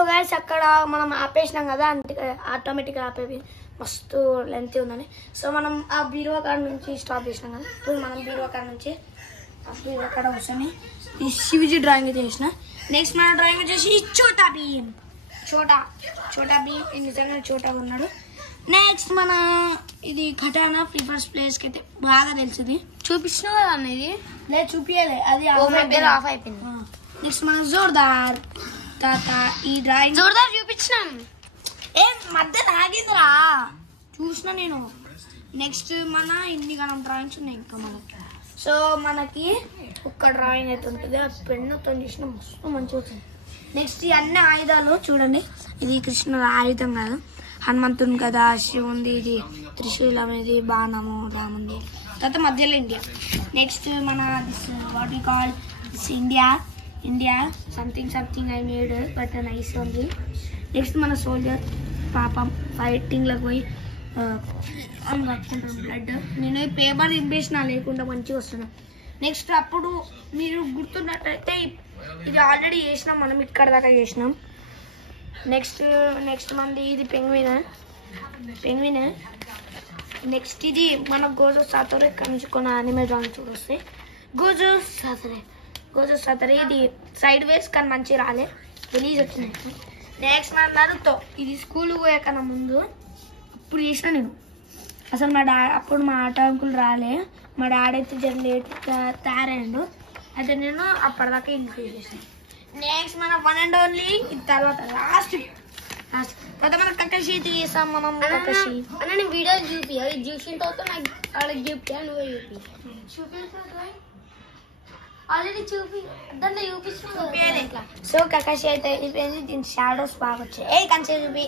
So guys అక్కడ మనం ఆపేసినాం కదా, అంటే ఆటోమేటిక్గా ఆపేవి మస్తు లెంత్ ఉందని. సో మనం ఆ బీరువా కాడ నుంచి స్టాప్ చేసినాం కదా, ఇప్పుడు మనం బీరువా కాడ నుంచి బీరువా కాడ కూర్చొని ఈ శివజీ డ్రాయింగ్ అయితే చేసిన. నెక్స్ట్ మన డ్రాయింగ్ వచ్చేసి చోటా భీమ్. చోటా భీమ్ నిజంగా చోటాగా ఉన్నాడు. నెక్స్ట్ మన ఇది కటానా ఫ్రీ ఫస్ట్ ప్లేస్కి అయితే బాగా తెలిసింది. చూపించినావు కదా అన్న, ఇది లేదు చూపించలే, అది ఆఫ్ అయిపోయింది. నెక్స్ట్ మన జోర్దార్ తాత ఈ డ్రాయింగ్ జోర్దార్ చూపించినాం, ఏం మధ్య ఆగిందిరా చూసిన నేను. నెక్స్ట్ మన ఇన్ని గణం డ్రాయింగ్స్ ఉన్నాయి ఇంకా మనకి. సో మనకి ఒక్క డ్రాయింగ్ అయితే ఉంటుంది, ఆ పెన్నుతో చేసిన మస్తు మంచిగా వచ్చింది. నెక్స్ట్ ఈ అన్ని ఆయుధాలు చూడండి, ఇది కృష్ణుడు ఆయుధం కాదు, హనుమంతుని కదా, శివుంది, ఇది త్రిశూలం, ఇది బాణము, రాముంది, తర్వాత మధ్యలో ఇండియా. నెక్స్ట్ మన this what we call this India something I made but nice only. Next మన సోల్జర్ పాపం ఫైటింగ్లకు పోయి కట్టుకుంటాం బ్లడ్. నేను ఈ పేపర్ దింపేసిన లేకుండా మంచిగా వస్తున్నాం. నెక్స్ట్ అప్పుడు మీరు గుర్తున్నట్టయితే ఇది ఆల్రెడీ చేసినాం మనం, ఇక్కడ దాకా చేసినాం. నెక్స్ట్ మంది ఇది పెంగ్విన్. నెక్స్ట్ ఇది మన గోజో సాతోరే ఇక్కడ నుంచి కొన్ని యానిమల్ డ్రాయింగ్ చూడొస్తాయి. గోజో సాతరే ఇది సైడ్ వేస్ కానీ మంచిగా రాలే, రిలీజ్ వచ్చినాయి. నెక్స్ట్ మన నరుతో ఇది స్కూల్ పోయాకన్నా ముందు అప్పుడు చేసిన నేను. అసలు అప్పుడు మా ఆట అంకులు రాలే, మా డాడీ అయితే జర లేట్ తయారైండు, అయితే నేను అప్పటిదాకా ఇంక్రీజ్ చేసాను. నెక్స్ట్ మన వన్ అండ్ ఓన్లీ తర్వాత లాస్ట్ తర్వాత మనం కక్కషి అయితే చేసాం. మనం కక్కషి అన్న నేను వీడియో చూపి, అది చూసిన తర్వాత నాకు వాళ్ళకి చూపి, నువ్వే ఆల్రెడీ చూపి దాంట్లో చూపించిన. సో కక్కషి అయితే అయిపోయింది, దీని షాడోస్ బాగా వచ్చాయి. కంచె చూపి,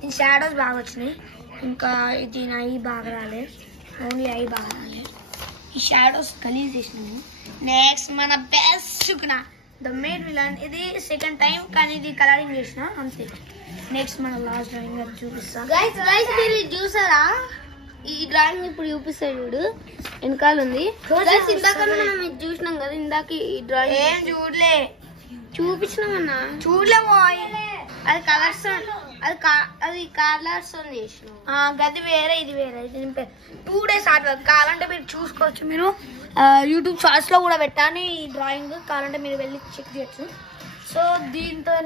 దీని షాడోస్ బాగా వచ్చినాయి. ఇంకా ఇది నా ఈ బాగా రాలే, ఓన్లీ ఐ బాగా రాలే, ఈ షాడోస్ గలీజ్ చేసినాము. నెక్స్ట్ మన బెస్ట్ ద మేడ్ విలన్, ఇది సెకండ్ టైం కానీ ఇది కలరింగ్ చేసిన అంతే. నెక్స్ట్ మన లాస్ట్ డ్రాయింగ్ చూపిస్తాం. చూసారా ఈ డ్రాయింగ్ ఇప్పుడు చూపిస్తాడు చూడు, వెనకాల ఉంది. ఇందాక మనం ఇది చూసినాం కదా, ఇందాక ఈ డ్రాయింగ్ ఏం చూడలే, చూపించినామన్నా చూడలేమో. అది కలర్స్, అది కలర్స్ చేసినాం, గది వేరే ఇది వేరే. 2 days ఆడదు, కావాలంటే మీరు చూసుకోవచ్చు. మీరు యూట్యూబ్ షార్ట్స్ లో కూడా పెట్టాను ఈ డ్రాయింగ్, కావాలంటే మీరు వెళ్ళి చెక్ చేయొచ్చు. సో దీంతో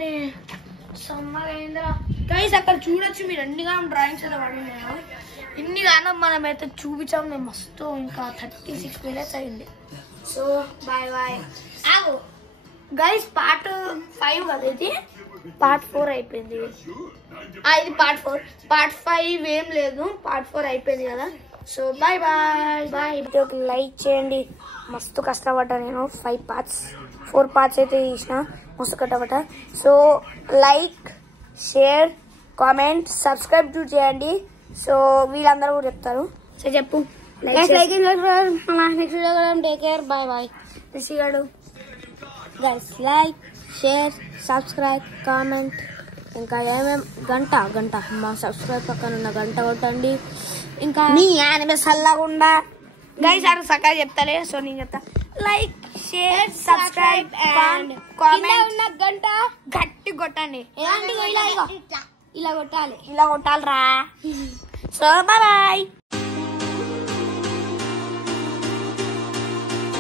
సమ్మర్ అయిందా గైస్, అక్కడ చూడొచ్చు మీరు ఎన్నిగా డ్రాయింగ్స్ అయితే పడినాయో. ఇన్ని గానం మనం అయితే చూపించాము మేము మస్తు. ఇంకా 36 minutes అయింది. సో బాయ్ ఆగు గైస్, పార్ట్ 5 కదా ఇది, పార్ట్ 4 అయిపోయింది. ఇది పార్ట్ 4, పార్ట్ 5 ఏం లేదు, పార్ట్ 4 అయిపోయింది కదా. సో బాయ్ వీడియోకి లైక్ చేయండి. మస్తు కష్టపడ్డా నేను, 4 parts అయితే తీసిన, మస్తు కష్టపడ్డా. So like, share, comment, subscribe చేయండి. సో వీళ్ళందరూ కూడా చెప్తారు. సో చెప్పు. Next video take care, bye రిషిగాడు. Guys like, share, subscribe, comment, ఇంకా గంట మా సబ్స్క్రైబ్ పక్కన ఉన్న గంట కొట్టండి. ఇంకా నీ యానిమే సల్లగుండా గైస్ ఆడు సకాలు చెప్తాలే. సో నేను చెప్తా, like, share, subscribe and comment ఉన్న గంట గట్టి కొట్టండి. ఇలా కొట్టాలి, ఇలా కొట్టాలిరా. So bye.